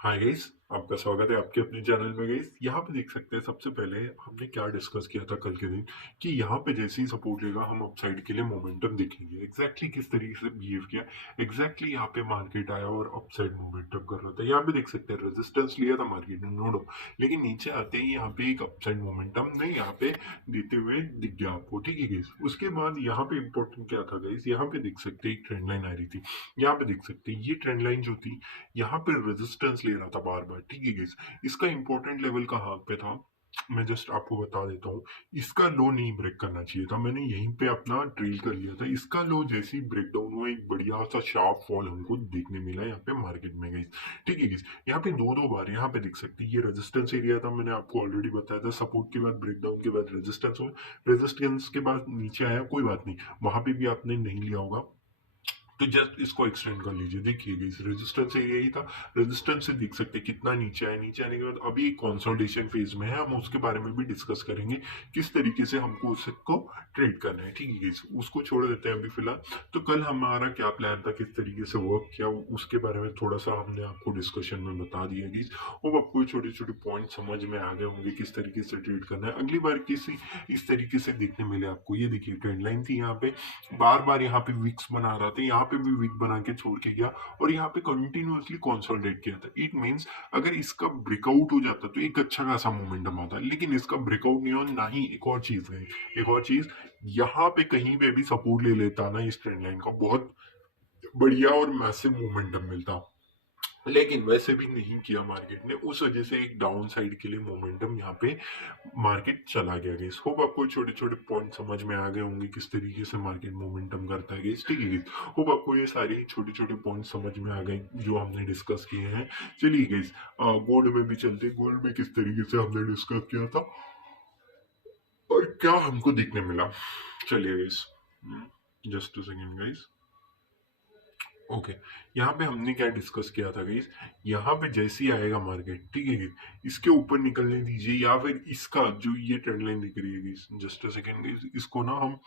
Hi guys, आपका स्वागत है आपके अपने चैनल में गाइस। यहाँ पे देख सकते हैं सबसे पहले हमने क्या डिस्कस किया था कल के दिन कि यहाँ पे जैसे ही सपोर्ट लेगा हम अपसाइड के लिए मोमेंटम देखेंगे। एग्जैक्टली किस तरीके से बिहेव किया, एग्जैक्टली यहाँ पे मार्केट आया और अपसाइड मोमेंटम कर रहा था। यहाँ पे देख सकते हैं रेजिस्टेंस लिया था मार्केट ने, नो डाउट, लेकिन नीचे आते ही यहाँ पे एक अपसाइड मोमेंटम ने यहाँ पे देते हुए दिख गया आपको, ठीक है गाइस। उसके बाद यहाँ पे इंपॉर्टेंट क्या था गाइस, यहाँ पे देख सकते हैं एक ट्रेंड लाइन आ रही थी। यहाँ पे देख सकते हैं ये ट्रेंड लाइन जो थी यहाँ पे रेजिस्टेंस ले रहा था बार बार, ठीक है गाइस। इसका इंपॉर्टेंट लेवल कहाँ पे था, मैं जस्ट आपको बता देता हूँ। इसका लो नहीं ब्रेक करना चाहिए था, मैंने यहीं पे अपना ट्रेल कर लिया था। इसका लो जैसे ही ब्रेक डाउन हुआ एक बढ़िया सा शार्प फॉल हमको देखने मिला यहाँ पे मार्केट में गाइस, ठीक है गाइस। यहाँ पे दो दो बार यहाँ पे देख सकते हैं ये रेजिस्टेंस एरिया था, मैंने आपको ऑलरेडी बताया था। सपोर्ट के बाद ब्रेकडाउन के बाद रेजिस्टेंस हुआ, रेजिस्टेंस के बाद नीचे आया, कोई बात नहीं, वहां पे भी आपने नहीं लिया होगा तो जस्ट इसको एक्सटेंड कर लीजिए। देखिए इस रेजिस्टेंस एरिया ही था, रेजिस्टेंस से देख सकते हैं कितना नीचे आया। नीचे आने के बाद अभी एक कंसोलिडेशन फेज में है, हम उसके बारे में भी डिस्कस करेंगे किस तरीके से हमको उसको ट्रेड करना है, ठीक है गाइस। उसको छोड़ देते हैं अभी फिलहाल। तो कल हमारा क्या प्लान था, किस तरीके से वर्क किया, उसके बारे में थोड़ा सा हमने आपको डिस्कशन में बता दिया गाइस। वो आपको छोटे छोटे पॉइंट समझ में आ गए होंगे किस तरीके से ट्रेड करना है। अगली बार किसी इस तरीके से देखने मिले आपको, ये देखिए ट्रेंड लाइन थी यहाँ पे, बार बार यहाँ पे विक्स बना रहा था, यहाँ पे भी विक बना के छोड़ के गया और यहाँ पे कंटिन्यूअसली कंसोलिडेट किया था। इट मींस अगर इसका ब्रेकआउट हो जाता तो एक अच्छा खासा मोमेंटम आता, लेकिन इसका ब्रेकआउट नहीं हो। ना ही एक और चीज है, एक और चीज, यहाँ पे कहीं पे भी सपोर्ट ले लेता ना इस ट्रेंड लाइन का, बहुत बढ़िया और मैसिव मोमेंटम मिलता, लेकिन वैसे भी नहीं किया मार्केट ने। उस वजह से एक डाउन साइड के लिए मोमेंटम यहाँ पे मार्केट चला गया गाइस। होप आपको छोटे छोटे पॉइंट समझ में आ गए होंगे किस तरीके से मार्केट मोमेंटम करता है गाइस, ठीक है गाइस। होप आपको ये सारे छोटे छोटे पॉइंट समझ में आ गए जो हमने डिस्कस किए हैं। चलिए गाइस, गोल्ड में भी चलते, गोल्ड में किस तरीके से हमने डिस्कस किया था और क्या हमको देखने मिला। चलिए guys, just two second guys. Okay, यहाँ पे हमने क्या डिस्कस किया था गाइस, यहाँ पे जैसे ही आएगा मार्केट, ठीक है गाइस, इसके ऊपर निकलने दीजिए या फिर इसका जो ये ट्रेंड लाइन दिख रही है guys, just a second guys, इसको ना हम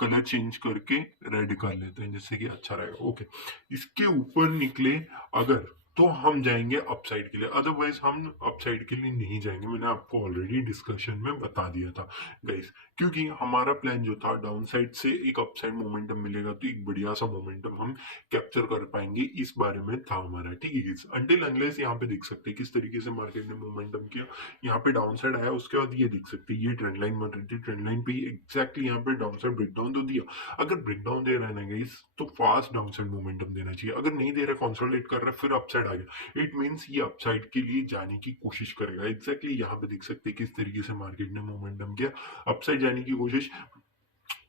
कलर चेंज करके रेड कर लेते हैं जिससे कि अच्छा रहेगा। ओके, इसके ऊपर निकले अगर, तो हम जाएंगे अपसाइड के लिए, अदरवाइज हम अपसाइड के लिए नहीं जाएंगे। मैंने आपको ऑलरेडी डिस्कशन में बता दिया था गाइस, क्योंकि हमारा प्लान जो था डाउन साइड से एक अपसाइड मोमेंटम मिलेगा तो एक बढ़िया सा मोमेंटम हम कैप्चर कर पाएंगे, इस बारे में था हमारा, ठीक है। अंटिल अनलेस यहाँ पे देख सकते हैं किस तरीके से मार्केट ने मोमेंटम किया, यहाँ पे डाउन साइड आया, उसके बाद ये देख सकते हैं ये ट्रेंड लाइन बन रही थी, ट्रेंड लाइन पे एग्जैक्टली यहाँ पे डाउन साइड ब्रेकडाउन तो दिया। अगर ब्रेकडाउन दे रहा है ना गाइस तो फास्ट डाउन साइड मोमेंटम देना चाहिए, अगर नहीं दे रहा, कंसोलिडेट कर रहा है, फिर अपसाइड आ गया, इट मीन्स ये अपसाइड के लिए जाने की कोशिश करेगा। एग्जैक्टली यहाँ पे देख सकते हैं किस तरीके से मार्केट ने मोमेंटम किया, अपसाइड जाने की कोशिश।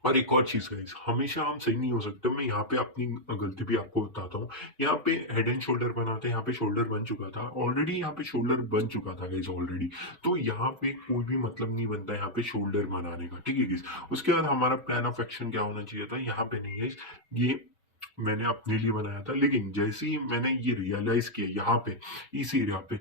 और एक और चीज गाइस, हमेशा हम सही नहीं हो सकते, मैं यहाँ पे अपनी गलती भी आपको बताता हूँ। यहाँ पे हेड एंड शोल्डर बनाते हैं, यहाँ पे शोल्डर बन चुका था ऑलरेडी, यहाँ पे शोल्डर बन चुका था गाइस ऑलरेडी। तो यहाँ पे कोई भी मतलब नहीं बनता यहाँ पे शोल्डर बनाने का, ठीक है गाइस। उसके बाद हमारा प्लान ऑफ एक्शन क्या होना चाहिए था, यहाँ पे नहीं गाइस, ये मैंने अपने लिए बनाया था, लेकिन जैसे ही मैंने ये रियलाइज किया यहाँ पे, इस एरिया पे,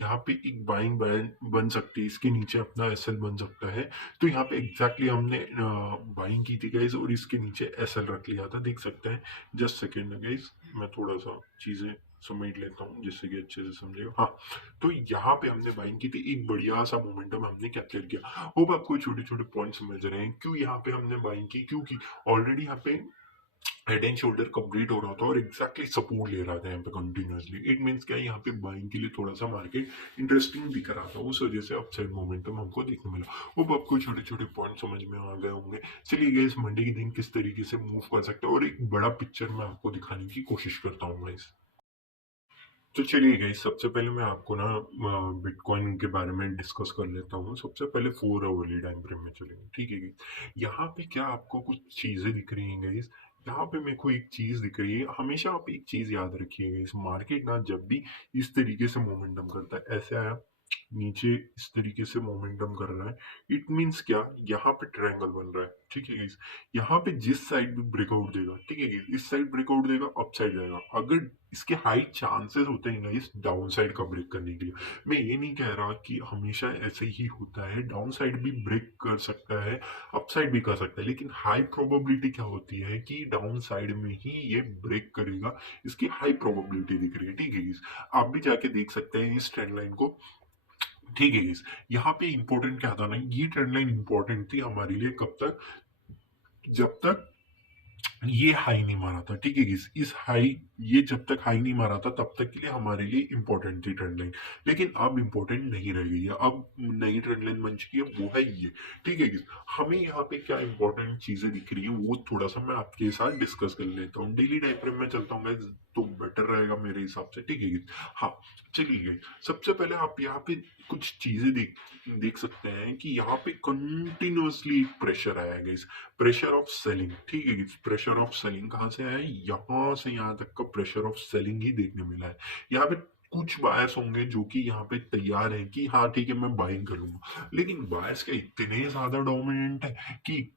यहाँ पे एक बाइंग बन सकती है, इसके नीचे अपना एसएल बन सकता है। तो यहाँ पे एग्जैक्टली हमने बाइंग की थी गाइज और इसके नीचे एसएल रख लिया था, देख सकते हैं। जस्ट सेकेंड गाइज, मैं थोड़ा सा चीजें समेट लेता हूँ जिससे कि अच्छे से समझेगा। हाँ, तो यहाँ पे हमने बाइंग की थी, एक बढ़िया सा मोमेंटम हमने कैप्चर किया। होप आपको छोटे छोटे पॉइंट समझ रहे हैं क्यों यहाँ पे हमने बाइंग की, क्योंकि ऑलरेडी यहाँ पे हेड एंड शोल्डर कंप्लीट हो रहा था और एग्जैक्टली सपोर्ट ले रहा था यहाँ पे कंटिन्यूअसली। इट मींस क्या, यहाँ पे बाइंग के लिए थोड़ा सा मार्केट इंटरेस्टिंग दिख रहा था, उस वजह से अपसाइड मोमेंटम हमको देखने मिला। वो आपको छोटे छोटे पॉइंट समझ में आ गए होंगे। चलिए गए इस मंडे के दिन किस तरीके से मूव कर सकते हैं और एक बड़ा पिक्चर मैं आपको दिखाने की कोशिश करता हूँ गाइस। तो चलिए गाइस, सबसे पहले मैं आपको ना बिटकॉइन के बारे में डिस्कस कर लेता हूँ। सबसे पहले 4 आवर्ली टाइम फ्रेम में चलेंगे, ठीक है गाइस। यहाँ पे क्या आपको कुछ चीजें दिख रही हैं गाइस, यहाँ पे मेरे को एक चीज दिख रही है। हमेशा आप एक चीज याद रखिएगा, इस मार्केट ना जब भी इस तरीके से मोमेंटम करता है, ऐसे आया, नीचे इस तरीके से मोमेंटम कर रहा है। इट मीन्स क्या, यहाँ पे ट्रायंगल बन रहा है, ठीक है गाइस। यहाँ पे जिस साइड भी ब्रेकआउट देगा, ठीक है गाइस, इस साइड ब्रेकआउट देगा, अप साइड जाएगा। अगर इसके हाई चांसेस होते हैं गाइस डाउन साइड का ब्रेक करने के लिए। मैं ये नहीं कह रहा कि हमेशा ऐसे ही होता है, डाउन साइड भी ब्रेक कर सकता है, अप साइड भी कर सकता है, लेकिन हाई प्रोबेबिलिटी क्या होती है कि डाउन साइड में ही ये ब्रेक करेगा। इसकी हाई प्रोबेबिलिटी दिख रही है, ठीक है गाइस। आप भी जाके देख सकते हैं इस ट्रेंड लाइन को, ठीक है गाइस। यहाँ पे इंपॉर्टेंट क्या था ना, ये ट्रेंड लाइन इंपॉर्टेंट थी हमारे लिए कब तक, जब तक ये हाई नहीं मारा था, ठीक है इस हाई, ये जब तक हाई नहीं मारा था तब तक के लिए हमारे लिए इंपॉर्टेंट थी ट्रेंड लाइन। लेकिन अब इंपॉर्टेंट नहीं रह गई है, अब नई ट्रेंड लाइन बन चुकी है, वो है ये, ठीक है हमें यहाँ पे क्या इंपॉर्टेंट चीजें दिख रही है वो थोड़ा सा मैं आपके साथ डिस्कस कर लेता हूँ। डेली टाइम फ्रेम में चलता हूँ guys, तो बेटर रहेगा मेरे हिसाब से, ठीक है हाँ चलिए guys, सबसे पहले आप यहाँ पे कुछ चीजें देख देख सकते हैं कि यहाँ पे कंटिन्यूअसली प्रेशर आया है guys, प्रेशर ऑफ सेलिंग, ठीक है। प्रेशर ऑफ सेलिंग कहाँ से आया है, यहाँ से यहाँ तक का प्रेशर ऑफ सेलिंग ही देखने मिला है। यहाँ पे कुछ बायस होंगे जो कि यहाँ पे तैयार है कि हाँ ठीक है मैं बाइंग कर लूंगा, लेकिन बायस के इतने ज्यादा डोमिनेंट है कि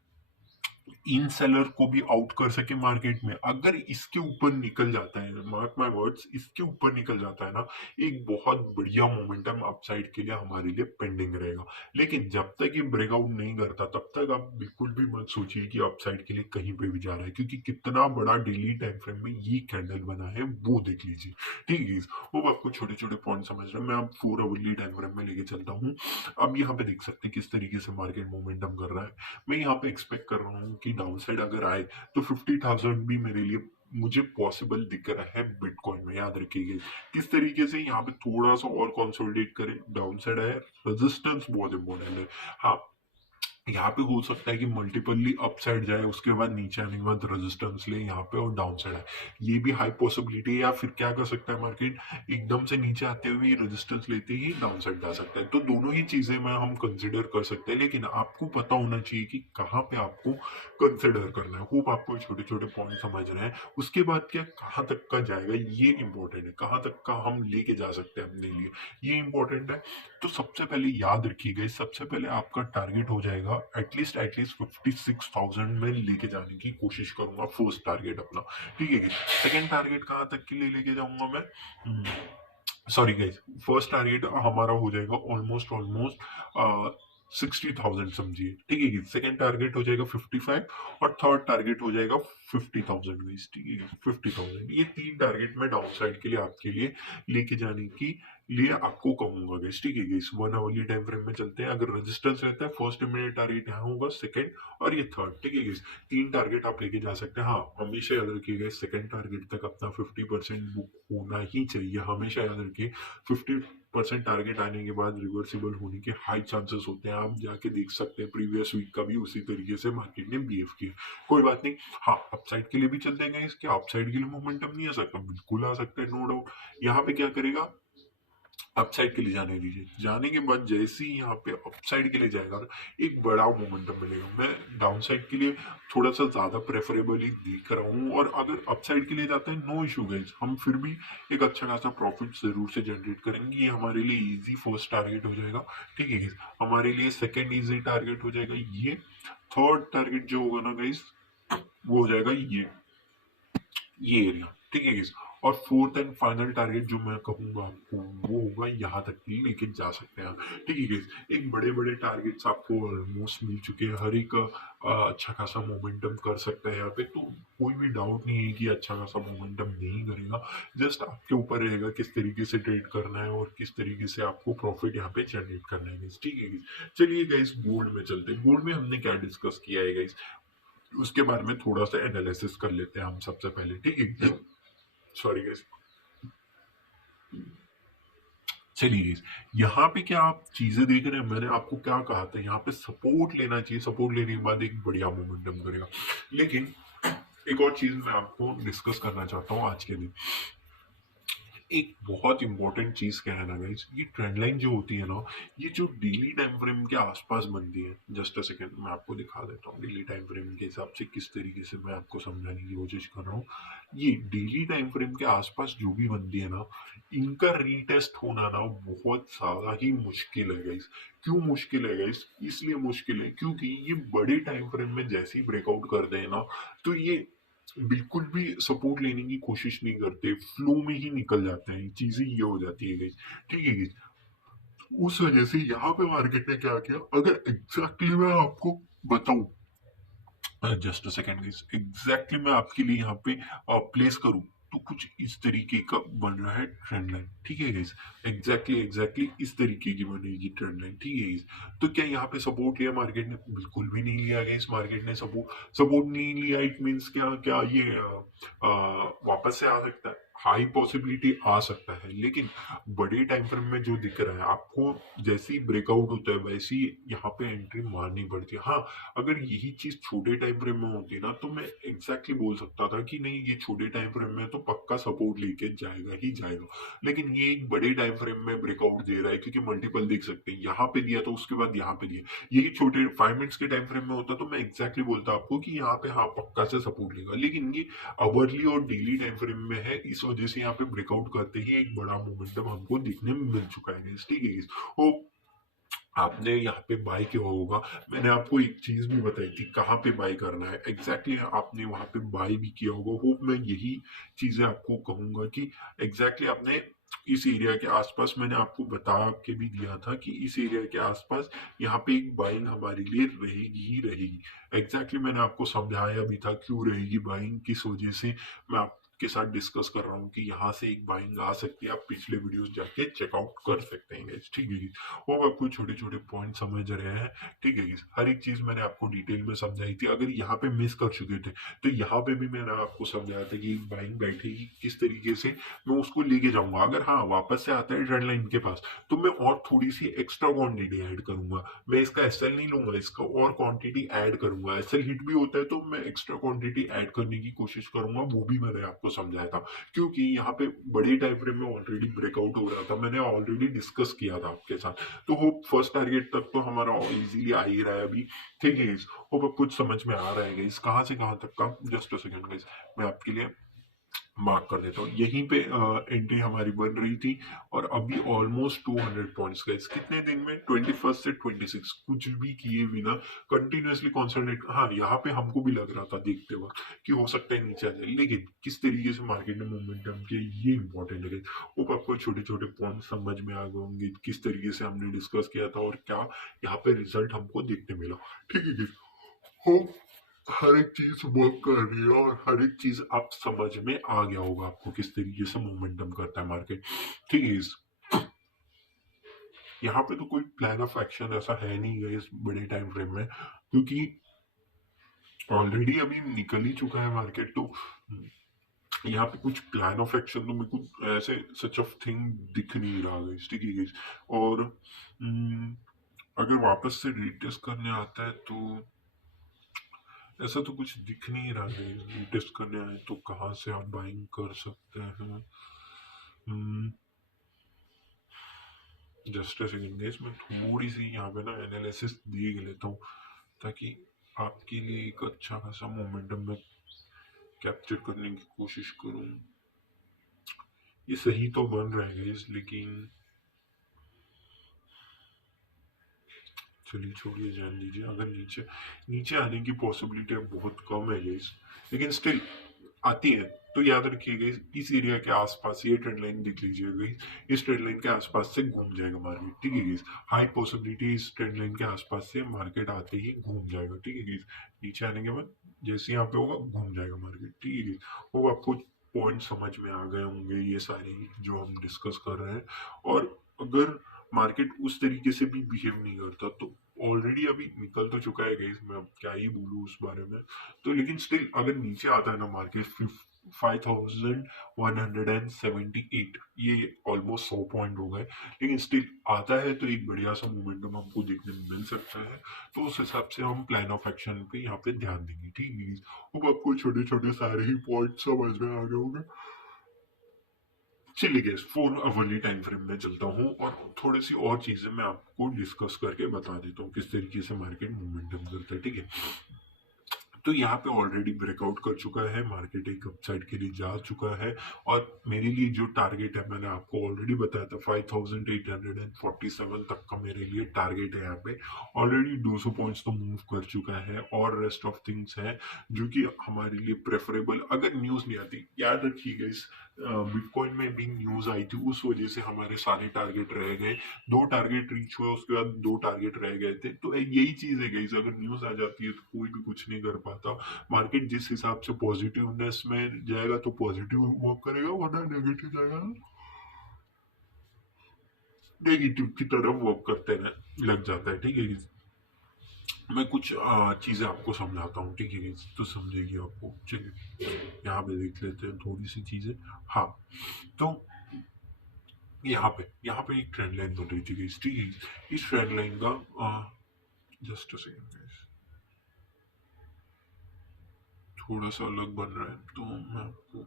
इन सेलर को भी आउट कर सके मार्केट में। अगर इसके ऊपर निकल जाता है, मार्क माय वर्ड्स, इसके ऊपर निकल जाता है ना, एक बहुत बढ़िया मोमेंटम अपसाइड के लिए हमारे लिए पेंडिंग रहेगा। लेकिन जब तक ये ब्रेकआउट नहीं करता तब तक आप बिल्कुल भी मत सोचिए कि अपसाइड के लिए कहीं पे भी जा रहा है, क्योंकि कितना बड़ा डेली टाइम फ्रेम में ये कैंडल बना है वो देख लीजिए, ठीक है। वो आपको छोटे छोटे पॉइंट समझ रहे हैं, मैं अब 4 आवर्ली टाइम फ्रेम में लेके चलता हूँ। अब यहाँ पे देख सकते हैं किस तरीके से मार्केट मोमेंटम कर रहा है। मैं यहाँ पे एक्सपेक्ट कर रहा हूँ कि डाउन साइड अगर आए तो 50,000 भी मेरे लिए मुझे पॉसिबल दिख रहा है बिटकॉइन में, याद रखिएगा। किस तरीके से यहाँ पे थोड़ा सा और कंसोलिडेट करें, डाउन साइड आए, रेजिस्टेंस बहुत इंपॉर्टेंट है। हाँ यहाँ पे हो सकता है कि मल्टीपली अप साइड जाए, उसके बाद नीचे आने के बाद रेजिस्टेंस ले यहाँ पे और डाउन साइड आए, ये भी हाई पॉसिबिलिटी है। या फिर क्या कर सकता है मार्केट, एकदम से नीचे आते हुए रेजिस्टेंस लेते ही डाउन साइड जा सकता है। तो दोनों ही चीजें में हम कंसिडर कर सकते हैं, लेकिन आपको पता होना चाहिए कि कहाँ पे आपको कंसिडर करना है। होप आपको छोटे छोटे पॉइंट समझ रहे हैं। उसके बाद क्या, कहाँ तक का जाएगा ये इंपॉर्टेंट है, कहाँ तक का हम लेके जा सकते हैं अपने लिए, ये इंपॉर्टेंट है। तो सबसे पहले याद रखिएगा, सबसे पहले आपका टारगेट हो जाएगा एटलीस्ट 56,000 में लेके जाने की कोशिश करूंगा, फर्स्ट टारगेट अपना, ठीक है। सेकंड टारगेट कहाँ तक के लिए लेके जाऊंगा मैं, सॉरी गाइस, फर्स्ट टारगेट हमारा हो जाएगा ऑलमोस्ट ऑलमोस्ट 60,000 समझिए, ठीक है। सेकंड टारगेट हो जाएगा 55 और थर्ड टारगेट हो जाएगा 50,000 गाइस, ठीक है। 50,000, ये तीन टारगेट मैं डाउन साइड के लिए आपके लिए लेके जाने की लिए आपको कहूंगा गाइस, ठीक है गाइस। 1 आवरली टाइम फ्रेम में चलते हैं। अगर रेजिस्टेंस रहता है, फर्स्ट इमीडिएट टारगेट यहाँ होगा, सेकंड और ये थर्ड, ठीक है गाइस। तीन टारगेट आप लेके जा सकते हैं। हाँ हमेशा याद रखिएगा सेकंड टारगेट तक अपना 50% बुक होना ही चाहिए, हमेशा याद रखिए। 50% टारगेट आने के बाद रिवर्सिबल होने के हाई चांसेस होते हैं। आप जाके देख सकते हैं प्रीवियस वीक का भी उसी तरीके से मार्केट ने बिहेव किया, कोई बात नहीं। हाँ अपसाइड के लिए भी चलते हैं इसके, अपसाइड के लिए मोमेंटम नहीं आ सकता, बिल्कुल आ सकता है, नो डाउट। यहाँ पे क्या करेगा, अपसाइड के लिए जाने दीजिए। जाने के बाद जैसे ही यहाँ पे अपसाइड के लिए जाएगा ना, एक बड़ा मोमेंटम मिलेगा। मैं डाउन साइड के लिए थोड़ा सा ज्यादा प्रेफरेबल ही देख रहा हूँ, और अगर अपसाइड के लिए जाता है नो इशू गाइस, हम फिर भी एक अच्छा खासा प्रॉफिट जरूर से जनरेट करेंगे। ये हमारे लिए इजी फर्स्ट टारगेट हो जाएगा, ठीक है गाइस। हमारे लिए सेकेंड इजी टारगेट हो जाएगा ये। थर्ड टारगेट जो होगा ना गाइस, वो हो जाएगा ये एरिया, ठीक है गाइस। और फोर्थ एंड फाइनल टारगेट जो मैं कहूंगा आपको, वो होगा यहाँ तक ही लेके जा सकते हैं, ठीक है गाइस। एक बड़े बड़े टारगेट्स आपको ऑलमोस्ट मिल चुके हैं, हर एक अच्छा खासा मोमेंटम कर सकता है यहाँ पे, तो कोई भी डाउट नहीं है कि अच्छा खासा मोमेंटम नहीं करेगा। जस्ट आपके ऊपर रहेगा किस तरीके से ट्रेड करना है और किस तरीके से आपको प्रॉफिट यहाँ पे जनरेट करना है गाइस, ठीक है गाइस। चलिए गाइस गोल्ड में चलते हैं। गोल्ड में हमने क्या डिस्कस किया है गाइस, उसके बारे में थोड़ा सा एनालिसिस कर लेते हैं हम सबसे पहले, ठीक है। सॉरी गाइस, चलिए गाइस, यहाँ पे क्या आप चीजें देख रहे हैं, मैंने आपको क्या कहा था, यहाँ पे सपोर्ट लेना चाहिए, सपोर्ट लेने के बाद एक बढ़िया मोमेंटम करेगा। लेकिन एक और चीज मैं आपको डिस्कस करना चाहता हूँ आज के दिन, एक बहुत इंपॉर्टेंट चीज क्या है ना गाइस, ये ट्रेंड लाइन जो होती है ना, ये जो डेली टाइम फ्रेम के आसपास बनती है। जस्ट अ सेकंड, मैं आपको दिखा देता हूँ डेली टाइम फ्रेम के हिसाब से किस तरीके से मैं आपको समझाने की कोशिश कर रहा हूँ। ये डेली टाइम फ्रेम के आसपास जो भी बनती है ना, इनका रीटेस्ट होना ना बहुत ज्यादा ही मुश्किल है गाइस। क्यों मुश्किल है गाइस? इसलिए मुश्किल है क्योंकि ये बड़े टाइम फ्रेम में जैसे ही ब्रेकआउट करते हैं ना, तो ये बिल्कुल भी सपोर्ट लेने की कोशिश नहीं करते, फ्लो में ही निकल जाते हैं, चीजें ये हो जाती है गाइस। ठीक है गाइस, उस वजह से यहाँ पे मार्केट ने क्या किया, अगर एग्जैक्टली मैं आपको बताऊं, just a second guys, exactly मैं आपके लिए यहाँ पे प्लेस करूं, तो कुछ इस तरीके का बन रहा है ट्रेंड लाइन। ठीक है गाइस, एग्जैक्टली इस तरीके की बनेगी ट्रेंड लाइन। ठीक है गाइस, तो क्या यहाँ पे सपोर्ट लिया मार्केट ने? बिल्कुल भी नहीं लिया गाइस, मार्केट ने सपोर्ट सपोर्ट नहीं लिया। इट मींस क्या क्या ये वापस से आ सकता है, हाई पॉसिबिलिटी आ सकता है, लेकिन बड़े टाइम फ्रेम में जो दिख रहा है आपको, जैसे ही ब्रेकआउट होता है वैसे ही यहाँ पे एंट्री मारनी पड़ती है। हाँ, अगर यही चीज छोटे टाइम फ्रेम में होती ना, तो मैं एग्जैक्टली बोल सकता था कि नहीं, ये छोटे टाइम फ्रेम में तो पक्का सपोर्ट लेके जाएगा ही जाएगा। लेकिन ये एक बड़े टाइम फ्रेम में ब्रेकआउट दे रहा है, क्योंकि मल्टीपल देख सकते हैं, यहाँ पे दिया तो उसके बाद यहाँ पे दिया। यही छोटे 5 मिनट्स के टाइम फ्रेम में होता तो मैं एग्जैक्टली बोलता आपको कि यहाँ पे हाँ पक्का से सपोर्ट लेगा। लेकिन ये आवरली और डेली टाइम फ्रेम में है, इस वजह से यहाँ पे ब्रेकआउट करते ही एक बड़ा मोमेंटम हमको देखने में मिल चुका है। ठीक है, वो आपने यहाँ पे बाय किया होगा। मैंने आपको एक चीज भी बताई थी कहाँ पे बाय करना है, आपने वहां पे बाय भी किया होगा। होप मैं यही चीजें आपको कहूंगा कि आपने इस एरिया के आसपास, मैंने आपको बता के भी दिया था कि इस एरिया के आसपास यहाँ पे एक बाइंग हमारे लिए रहेगी ही रहेगी। मैंने आपको समझाया भी था क्यों रहेगी बाइंग, किस वजह से। मैं आपके साथ डिस्कस कर रहा हूँ कि यहाँ से एक बाइंग आ सकती है, आप पिछले वीडियोस जाके चेकआउट कर सकते हैं guys, ठीक है। वो आपको छोटे छोटे पॉइंट समझ रहे हैं। ठीक है, हर एक चीज मैंने आपको डिटेल में समझाई थी। अगर यहाँ पे मिस कर चुके थे, तो यहाँ पे भी मैंने आपको समझाया था कि बाइंग बैठेगी किस तरीके से, मैं उसको लेके जाऊंगा। अगर हाँ वापस से आता है ट्रेंड लाइन के पास, तो मैं और थोड़ी सी एक्स्ट्रा क्वांटिटी ऐड करूंगा। मैं इसका एसएल नहीं लूंगा, इसका और क्वांटिटी ऐड करूंगा। एसएल हिट भी होता है तो मैं एक्स्ट्रा क्वांटिटी ऐड करने की कोशिश करूंगा, वो भी मैंने आपको समझाया था। क्योंकि यहाँ पे बड़े टाइम फ्रेम में ऑलरेडी ब्रेकआउट हो रहा था, मैंने ऑलरेडी डिस्कस किया था आपके साथ। तो होप फर्स्ट टारगेट तक तो हमारा इजीली आ ही रहा है अभी। ठीक है गाइस, होप अब कुछ समझ में आ रहा है गाइस, कहाँ से कहाँ तक का। जस्ट अ सेकंड गाइस, मैं आपके लिए मार्क कर देता हूँ। यहीं पे एंट्री हमारी बन रही थी, और अभी ऑलमोस्ट 200 पॉइंट्स गाइस, कितने दिन में? 21 से 26, कुछ भी किए बिना कंटिन्यूअसली कॉन्संट्रेट। हाँ, यहाँ पे हमको भी लग रहा था देखते वक्त कि हो सकता है नीचे आ जाए, लेकिन किस तरीके से मार्केट ने मूवमेंटम किया, ये इंपॉर्टेंट है। वो आपको छोटे छोटे पॉइंट समझ में आ गए होंगे, किस तरीके से हमने डिस्कस किया था और क्या यहाँ पे रिजल्ट हमको देखने मिला। ठीक है guys? हो, हर एक चीज वर्क कर रही है, और हर एक चीज आप समझ में आ गया होगा आपको किस तरीके से मोमेंटम करता है मार्केट। ठीक है, यहाँ पे तो कोई प्लान ऑफ एक्शन ऐसा है नहीं है इस बड़े टाइम फ्रेम में, क्योंकि ऑलरेडी अभी निकल ही चुका है मार्केट। तो यहाँ पे कुछ प्लान ऑफ एक्शन तो मेरे को ऐसे सच ऑफ थिंग दिख नहीं रहा है। ठीक है guys? और अगर वापस से रीटेस्ट करने आता है तो ऐसा तो कुछ दिख नहीं रहा है। रीटेस्ट करने आए तो कहाँ से आप बाइंग कर सकते हैं? जस्ट सेकंड गाइस, मैं थोड़ी सी यहाँ पे ना एनालिसिस देख लेता हूँ, ताकि आपके लिए एक अच्छा खासा मोमेंटम में कैप्चर करने की कोशिश करूँ। ये सही तो बन रहा है गाइस, लेकिन चलिए छोड़िए, जान दीजिए। अगर नीचे नीचे आने की पॉसिबिलिटी बहुत कम है गाइस, लेकिन स्टिल आती है तो याद रखिए गाइस, इस एरिया के आसपास ये ट्रेंड लाइन देख लीजिए गाइस, इस ट्रेंड लाइन के आसपास से घूम जाएगा मार्केट। ठीक है गाइस, हाई पॉसिबिलिटी इस ट्रेंड लाइन के आसपास से मार्केट आते ही घूम जाएगा। ठीक है गाइस, नीचे आने के बाद जैसे यहाँ पे होगा घूम जाएगा मार्केट। ठीक है गाइस, वो आपको पॉइंट समझ में आ गए होंगे ये सारे जो हम डिस्कस कर रहे हैं। और अगर मार्केट उस तरीके से भी बिहेव नहीं करता, तो ऑलरेडी अभी निकल तो चुका है गाइस, मैं अब क्या ही बोलूँ उस बारे में। तो लेकिन स्टिल अगर नीचे आता है ना मार्केट 5178, ये ऑलमोस्ट 100 पॉइंट हो गए, लेकिन स्टिल आता है तो एक बढ़िया सा मोमेंटम हमको देखने में मिल सकता है। तो उस हिसाब से हम प्लान ऑफ एक्शन पे यहाँ पे ध्यान देंगे। ठीक है, अब आपको छोटे छोटे सारे ही पॉइंट समझ में आ गए होंगे। चलिए गाइस 4 अवर्ली टाइम फ्रेम में चलता हूँ और थोड़ी सी और चीजें मैं आपको डिस्कस करके बता देता हूँ किस तरीके से मार्केट मूवमेंटम करता है, ठीक है। तो यहाँ पे ऑलरेडी ब्रेकआउट कर चुका है मार्केट, एक अपसाइड के लिए जा चुका है। और मेरे लिए जो टारगेट है मैंने आपको ऑलरेडी बताया था 5847 तक का मेरे लिए टारगेट है। यहाँ पे ऑलरेडी 200 पॉइंट्स तो मूव कर चुका है और रेस्ट ऑफ थिंग्स है जो कि हमारे लिए प्रेफरेबल अगर न्यूज नहीं आती। याद रखिएगा इस बिटकॉइन में भी न्यूज आई थी, उस वजह से हमारे सारे टारगेट रह गए। 2 टारगेट रीच हुए, उसके बाद 2 टारगेट रह गए थे। तो यही चीज है गाइस, अगर न्यूज आ जाती है तो कोई भी कुछ नहीं कर पाता। मार्केट जिस हिसाब से पॉजिटिवनेस में जाएगा तो पॉजिटिव वर्क करेगा, वरना नेगेटिव जाएगा नेगेटिव की तरफ वर्क करते रहे लग जाता है, ठीक है guys? मैं कुछ चीजें आपको समझाता हूँ, ठीक है guys? तो समझेगी आपको, चलिए यहाँ पे देख लेते हैं थोड़ी सी चीजें। हाँ, तो यहाँ पे एक ट्रेंड लाइन बन रही थी guys, ठीक है। इस ट्रेंड लाइन का जस्ट अ सेकंड गाइस, थोड़ा सा अलग बन रहा है तो मैं आपको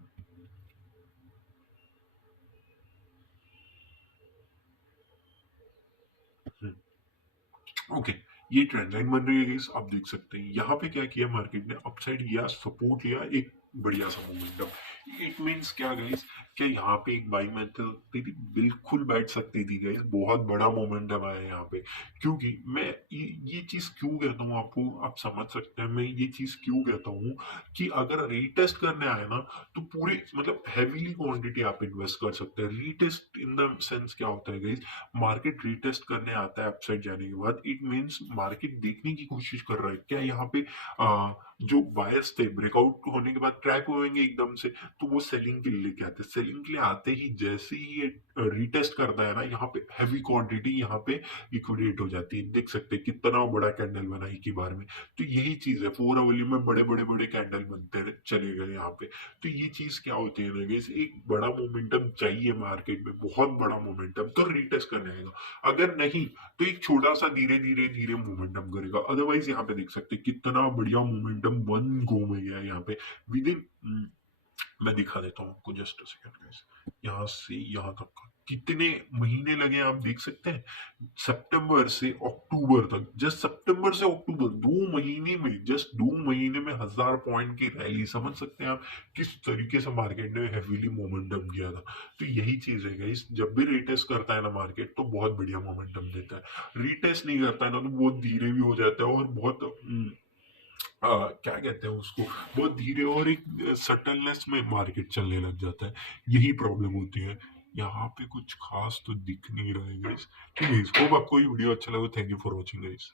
ओके। ये ट्रेंड लाइन बन रही है गाइस, आप देख सकते हैं यहाँ पे क्या किया मार्केट ने, अपसाइड लिया, सपोर्ट लिया, एक बढ़िया सा मोमेंटम। इट मींस क्या गाइस, क्या यहाँ पे एक बाइंग मेंटालिटी बिल्कुल बैठ सकती थी गाइस, बहुत बड़ा मोमेंटम आया यहाँ पे। क्योंकि मैं ये चीज क्यों कहता हूँ आपको, आप समझ सकते हैं मैं ये चीज क्यों कहता हूँ कि अगर रीटेस्ट करने आए ना तो पूरे मतलब हैवीली क्वांटिटी आप इन्वेस्ट कर सकते हैं। रीटेस्ट इन द सेंस क्या होता है गाइस, मार्केट रीटेस्ट करने आता है अपसाइड जाने के बाद, इट मींस मार्केट देखने की कोशिश कर रहा है क्या यहाँ पे जो बायर्स थे ब्रेकआउट होने के बाद ट्रैप होंगे एकदम से, तो वो सेलिंग के लिए लेके आते हैं। सेलिंग के लिए आते ही जैसे ही ये रीटेस्ट करता है ना, यहाँ पे हैवी क्वांटिटी यहाँ पे लिक्विडेट हो जाती है। देख सकते हैं कितना बड़ा कैंडल बना एक ही बार में। तो यही चीज है, 4 अवर्ली में बड़े बड़े बड़े कैंडल बनते रहे चले गए यहाँ पे। तो ये चीज क्या होती है ना guys, एक बड़ा मोमेंटम चाहिए मार्केट में, बहुत बड़ा मोमेंटम तो रीटेस्ट करने आएगा। अगर नहीं तो एक छोटा सा धीरे धीरे धीरे मोमेंटम करेगा। अदरवाइज यहाँ पे देख सकते हैं कितना बढ़िया मोमेंटम वन गो में गया है यहाँ पे विद इन। मैं दिखा देता हूँ आपको, जस्ट अ सेकंड गाइस। यहाँ से यहाँ तक का कितने महीने लगे आप देख सकते हैं, सितंबर से अक्टूबर तक, जस्ट सितंबर से अक्टूबर 2 महीने में, जस्ट 2 महीने में 1000 पॉइंट की रैली। समझ सकते हैं आप किस तरीके से मार्केट ने हैवीली मोमेंटम किया था। तो यही चीज है गाइस, जब भी रीटेस्ट करता है ना मार्केट तो बहुत बढ़िया मोमेंटम देता है। रीटेस्ट नहीं करता है ना तो बहुत धीरे भी हो जाता है और बहुत क्या कहते हैं उसको, बहुत धीरे और एक सटलनेस में मार्केट चलने लग जाता है। यही प्रॉब्लम होती है। यहाँ पे कुछ खास तो दिख नहीं रहा है गाइस, ठीक है। होप आपको ये वीडियो अच्छा लगा। Thank you for watching guys.